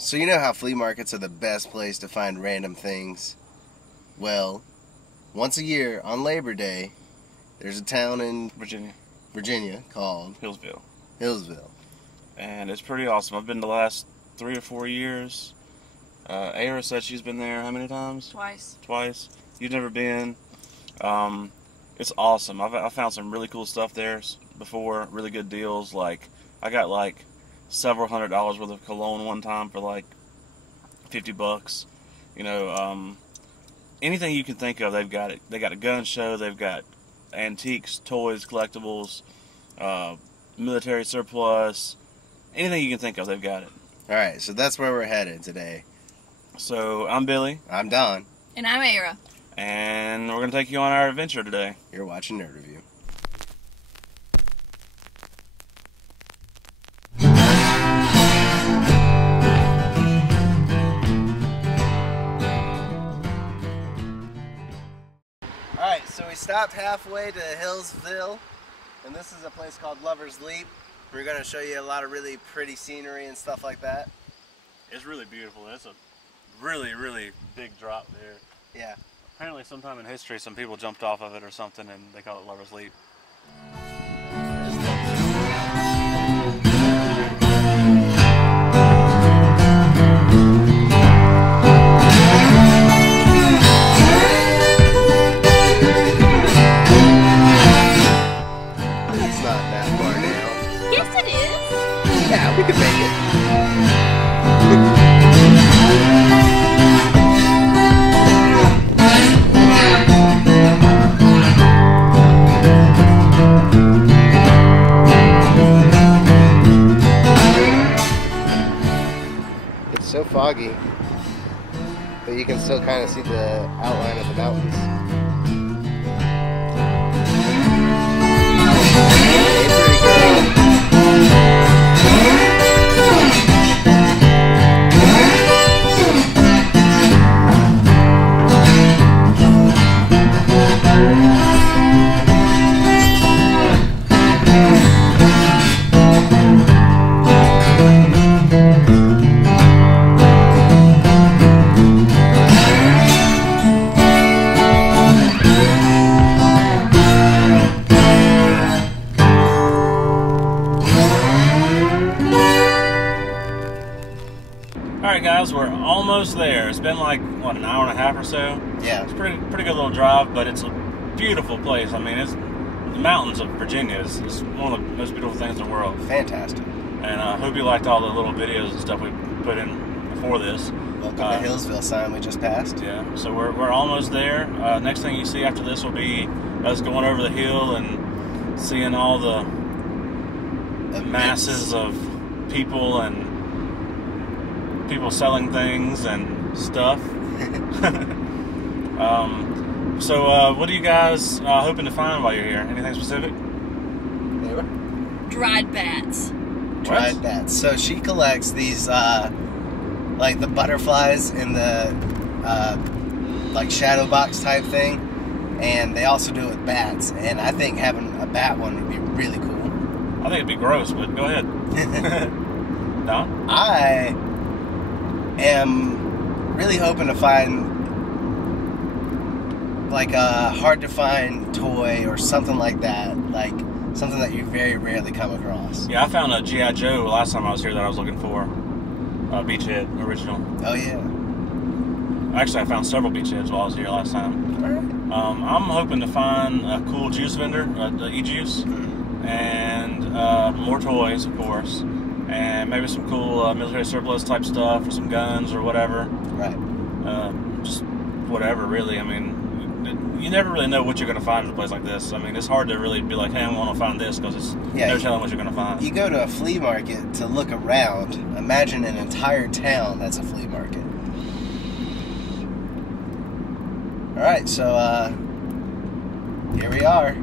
So you know how flea markets are the best place to find random things? Well, once a year on Labor Day, there's a town in Virginia called Hillsville. And it's pretty awesome. I've been the last 3 or 4 years. Aira said she's been there how many times? Twice. You've never been. It's awesome. I found some really cool stuff there before, really good deals. Like, I got like several $100s worth of cologne one time for like $50. You know, anything you can think of, they've got it. They got a gun show. They've got antiques, toys, collectibles, military surplus. Anything you can think of, they've got it. All right, so that's where we're headed today. So I'm Billy. I'm Don. And I'm Aira. And we're going to take you on our adventure today. You're watching Nerd Review. Alright, so we stopped halfway to Hillsville, and this is a place called Lover's Leap. We're going to show you a lot of really pretty scenery and stuff like that. It's really beautiful. It's a really, really big drop there. Yeah. Apparently sometime in history some people jumped off of it or something and they call it Lover's Leap. It's not that far now. Yes, it is. Yeah, we could make it. It's so foggy, but you can still kind of see the outline of the mountains. Hey, pretty girl. Alright guys, we're almost there. It's been like, what, an hour and a half or so? Yeah. It's a pretty good little drive, but it's a beautiful place. I mean, it's the mountains of Virginia is one of the most beautiful things in the world. Fantastic. And I hope you liked all the little videos and stuff we put in before this. Welcome to Hillsville sign we just passed. Yeah, so we're almost there. Next thing you see after this will be us going over the hill and seeing all the masses of people and people selling things and stuff. So what are you guys hoping to find while you're here? Anything specific? Dried bats. Dried bats. So she collects these, like the butterflies in the, like shadow box type thing, and they also do it with bats. And I think having a bat one would be really cool. I think it'd be gross, but go ahead. No? I am really hoping to find like a hard to find toy or something like that, like something that you very rarely come across. Yeah, I found a G.I. Joe last time I was here that I was looking for. Beachhead original. Oh yeah. Actually, I found several beachheads while I was here last time. All right. I'm hoping to find a cool juice vendor, e-juice, and more toys, of course, and maybe some cool military surplus type stuff, or some guns or whatever. Right. Just whatever, really. I mean, you never really know what you're going to find in a place like this. I mean, it's hard to really be like, hey, I want to find this, because it's never telling what you're going to find. You go to a flea market to look around. Imagine an entire town that's a flea market. All right, so here we are.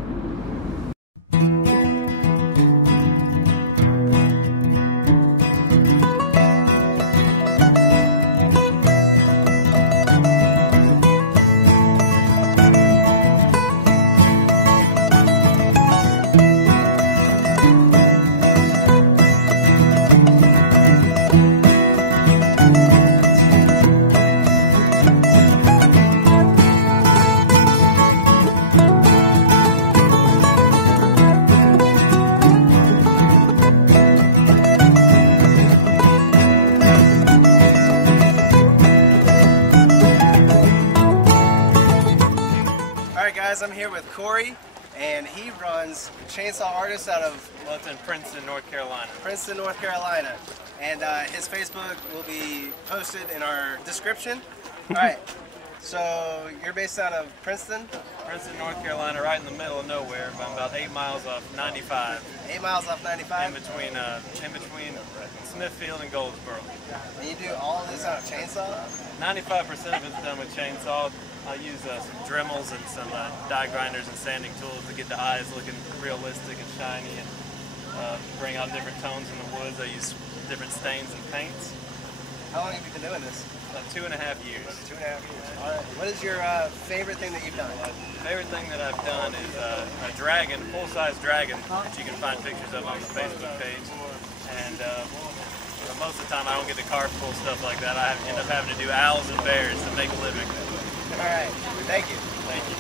I'm here with Corey, and he runs Chainsaw Artist out of... Well, it's in Princeton, North Carolina. Princeton, North Carolina. And his Facebook will be posted in our description. Alright, so you're based out of Princeton? Princeton, North Carolina, right in the middle of nowhere. I'm about 8 miles off 95. 8 miles off 95? In between Smithfield and Goldsboro. And you do all of this out of chainsaw? 95% of it's done with chainsaw. I use some Dremels and some die grinders and sanding tools to get the eyes looking realistic and shiny, and bring out different tones in the woods. I use different stains and paints. How long have you been doing this? About 2.5 years. 2.5 years. All right. What is your favorite thing that you've done? Favorite thing that I've done is a dragon, full-size dragon, that you can find pictures of on the Facebook page. And most of the time I don't get to carve cool stuff like that. I end up having to do owls and bears to make a living. All right. Thank you. Thank you.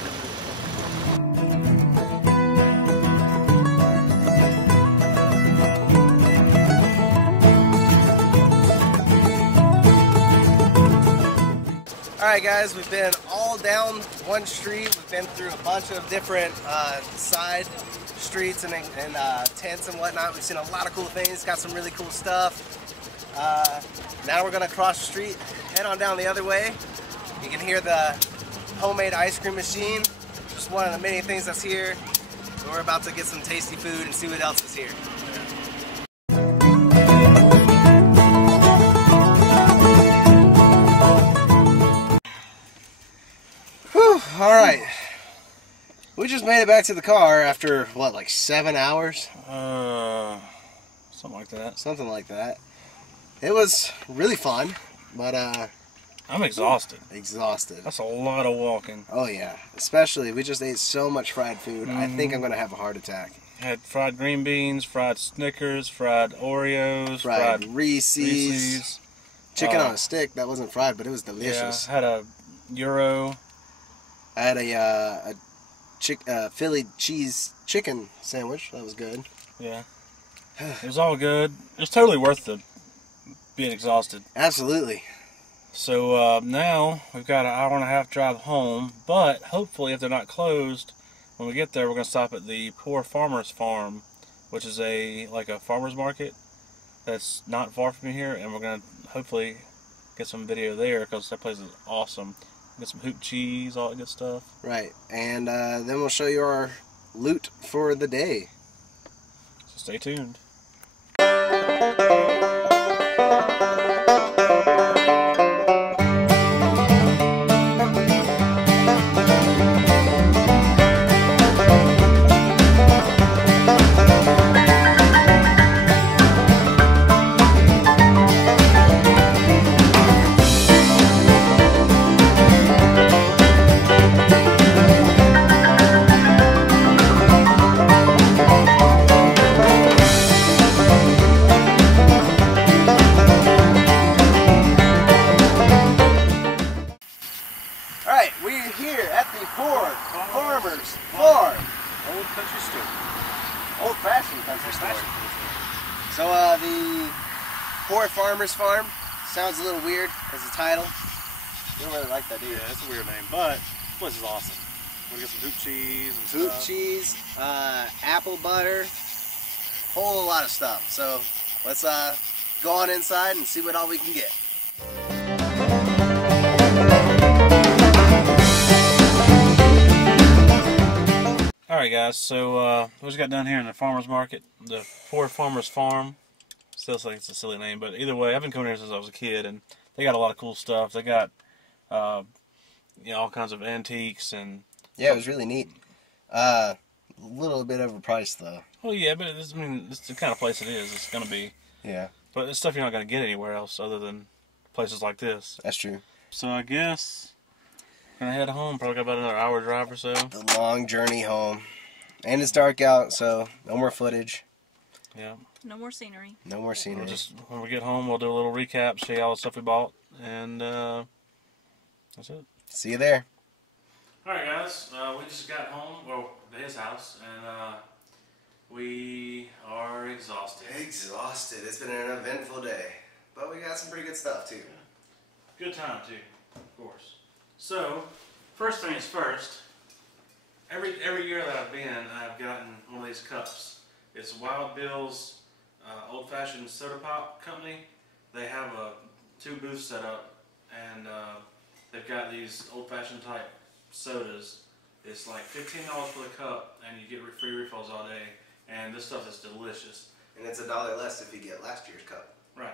Alright guys, we've been all down one street. We've been through a bunch of different side streets and tents and whatnot. We've seen a lot of cool things, got some really cool stuff. Now we're going to cross the street, head on down the other way. You can hear the homemade ice cream machine, just one of the many things that's here. So we're about to get some tasty food and see what else is here. Alright, we just made it back to the car after, what, like 7 hours? Something like that. Something like that. It was really fun, but I'm exhausted. Exhausted. That's a lot of walking. Oh yeah, especially, we just ate so much fried food, I think I'm going to have a heart attack. Had fried green beans, fried Snickers, fried Oreos, fried Reese's. Chicken on a stick, that wasn't fried, but it was delicious. Yeah, had a Euro. I had a Philly cheese chicken sandwich. That was good. Yeah. It was all good. It was totally worth being exhausted. Absolutely. So now we've got an hour and a half drive home, but hopefully if they're not closed, when we get there we're going to stop at the Poor Farmer's Farm, which is like a farmer's market that's not far from here, and we're going to hopefully get some video there because that place is awesome. Get some hoop cheese, all that good stuff. Right, and then we'll show you our loot for the day. So stay tuned. Old-fashioned country store. So the Poor Farmer's Farm sounds a little weird as a title. You don't really like that, do you? Yeah, it's a weird name, but this place is awesome. We're gonna get some hoop cheese and hoop cheese, apple butter, whole lot of stuff. So let's go on inside and see what all we can get. Alright guys, so we just got down here in the farmer's market, the Poor Farmer's Farm. Still think it's a silly name, but either way, I've been coming here since I was a kid, and they got a lot of cool stuff. They got you know, all kinds of antiques and... Yeah, it was really neat. A little bit overpriced though. Well, yeah, but it's, I mean, it's the kind of place it is. It's going to be. Yeah. But it's stuff you're not going to get anywhere else other than places like this. That's true. So I guess I'm going to head home. Probably got about another hour drive or so. The long journey home. And it's dark out, so no more footage. Yeah. No more scenery. No more scenery. We'll just, when we get home, we'll do a little recap, show you all the stuff we bought, and that's it. See you there. Alright guys, we just got home, well, to his house, and we are exhausted. Exhausted. It's been an eventful day. But we got some pretty good stuff too. Good time too, of course. So, first things first, every year that I've been, I've gotten one of these cups. It's Wild Bill's Old Fashioned Soda Pop Company. They have two booths set up, and they've got these old fashioned type sodas. It's like $15 for the cup, and you get free refills all day. And this stuff is delicious. And it's $1 less if you get last year's cup. Right.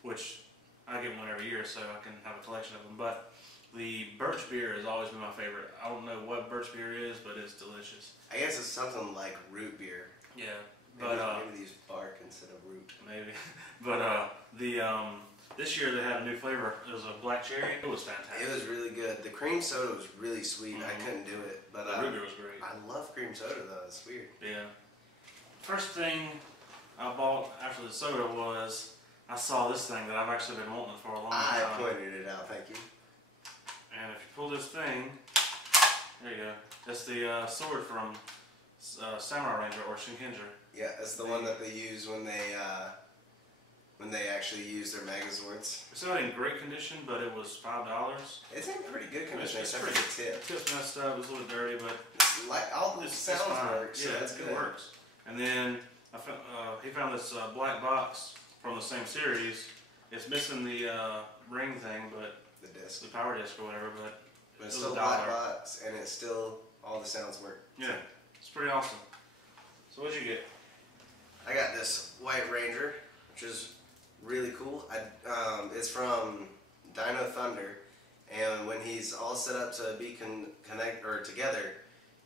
Which I get one every year, so I can have a collection of them. But the birch beer has always been my favorite. I don't know what birch beer is, but it's delicious. I guess it's something like root beer. Yeah. Maybe, But maybe they use bark instead of root. maybe. But this year they had a new flavor. It was a black cherry. It was fantastic. It was really good. The cream soda was really sweet. I couldn't do it, but the root beer was great. I love cream soda though. It's weird. Yeah. First thing I bought after the soda was I saw this thing that I've actually been wanting for a long time. I pointed it out. Thank you. And if you pull this thing, there you go. That's the sword from Samurai Ranger or Shinkenger. Yeah, it's the one that they use when they actually use their Megazords. It's not in great condition, but it was $5. It's in pretty good condition, It's except for the tip. The tip's messed up. It's a little dirty, but Like all the sounds work, so yeah, that's good. It works. And then he found this black box from the same series. It's missing the ring thing, but The disc. the power disc or whatever, but It's it was still $1. black box, and it's still all the sounds work. Yeah, it's pretty awesome. So what'd you get? I got this White Ranger, which is really cool. It's from Dino Thunder, and when he's all set up to be together,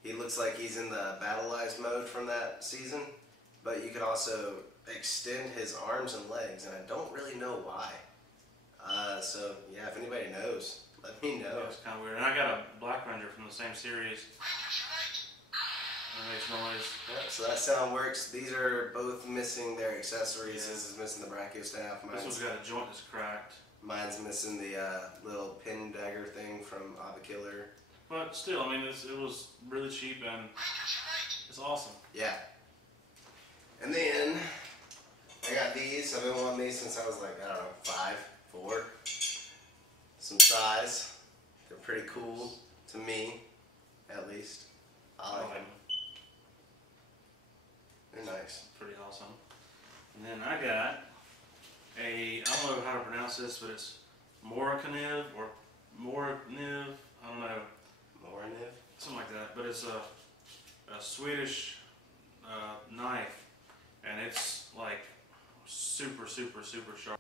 he looks like he's in the Battleized mode from that season. But you could also extend his arms and legs, and I don't really know why. So yeah, if anybody knows, let me know. Yeah, it's kind of weird. And I got a Black Ranger from the same series. It makes noise. Yep, so that sound works. These are both missing their accessories. Yeah. This is missing the brachiostaff. This one's got a joint that's cracked. Mine's missing the little pin dagger thing from Abba Killer. But still, I mean, it was really cheap and it's awesome. Yeah. And then I got these. I've been wanting these since I was like, I don't know, 5, 4. Some size. They're pretty cool to me, at least. I like them. They're nice. Pretty awesome. And then I got I don't know how to pronounce this, but it's Morikniv or Morikniv. I don't know. Morikniv? Something like that. But it's a Swedish knife, and it's like super, super, super sharp.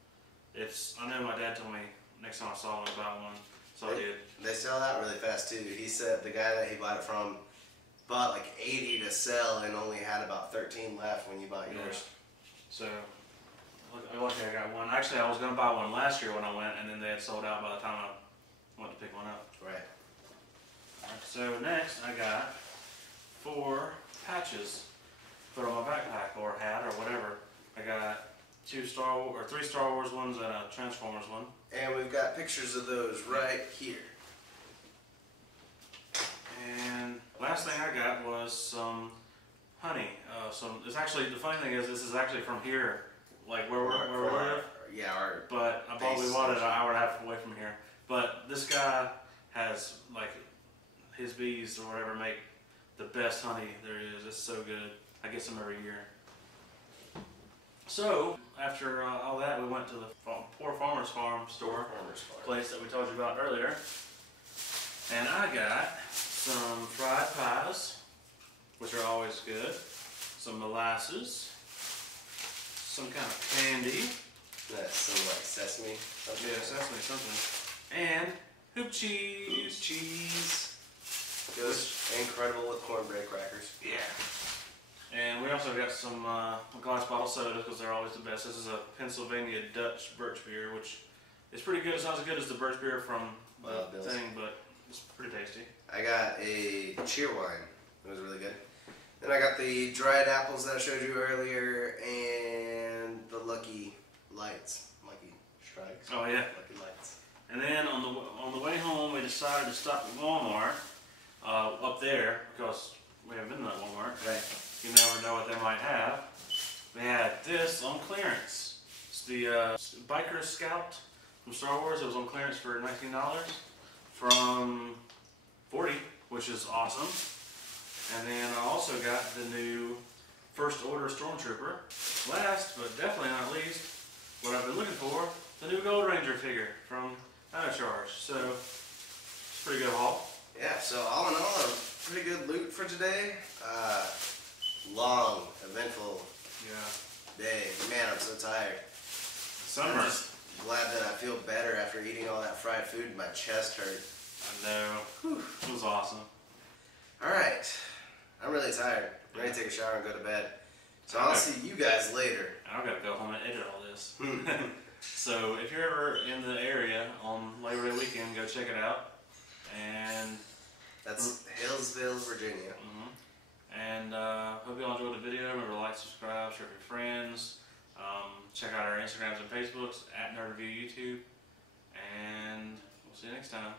I know my dad told me next time I saw him about one, so I did. They sell out really fast too. He said the guy that he bought it from bought like 80 to sell and only had about 13 left when you bought yours. So, luckily I got one. Actually, I was going to buy one last year when I went, and then they had sold out by the time I went to pick one up. Right. So next, I got 4 patches to put on my backpack or hat or whatever. I got 3 Star Wars ones and a Transformers one. And we've got pictures of those right here. And last thing I got was some honey. It's actually, the funny thing is, this is actually from here, like where we live. Yeah, but we bought it an hour and a half away from here. But this guy has, like, his bees or whatever make the best honey there is. It's so good. I get some every year. So after all that, we went to the Poor Farmer's Farm store, place that we told you about earlier, and I got some fried pies, which are always good, some molasses, some kind of candy. That's some like sesame. Something. Yeah, sesame something. And hoop cheese. Cheese. Goes incredible with cornbread crackers. Yeah. And we also got some glass bottle soda because they're always the best. This is a Pennsylvania Dutch birch beer, which is pretty good. It's not as good as the birch beer from the thing, but it's pretty tasty. I got a cheer wine. It was really good. Then I got the dried apples that I showed you earlier and the Lucky Lights. Lucky Strikes. Oh yeah. Lucky Lights. And then on the way home, we decided to stop at Walmart up there because we haven't been to that Walmart. Right. You never know what they might have. They had this on clearance. It's the Biker Scout from Star Wars. It was on clearance for $19 from $40, which is awesome. And then I also got the new First Order Stormtrooper. Last, but definitely not least, what I've been looking for, the new Gold Ranger figure from Audionautix. So, it's a pretty good haul. Yeah, so all in all, a pretty good loot for today. Long, eventful day. Man, I'm so tired. Summer. I'm just glad that I feel better after eating all that fried food. My chest hurt. I know. Whew. It was awesome. Alright. I'm really tired. I'm ready to take a shower and go to bed. So I'll see you guys later. I've got to go home and edit all this. So if you're ever in the area on Labor Day weekend, go check it out. And that's Hillsville, Virginia. And hope you all enjoyed the video. Remember to like, subscribe, share with your friends. Check out our Instagrams and Facebooks at Nerd Review YouTube. And we'll see you next time.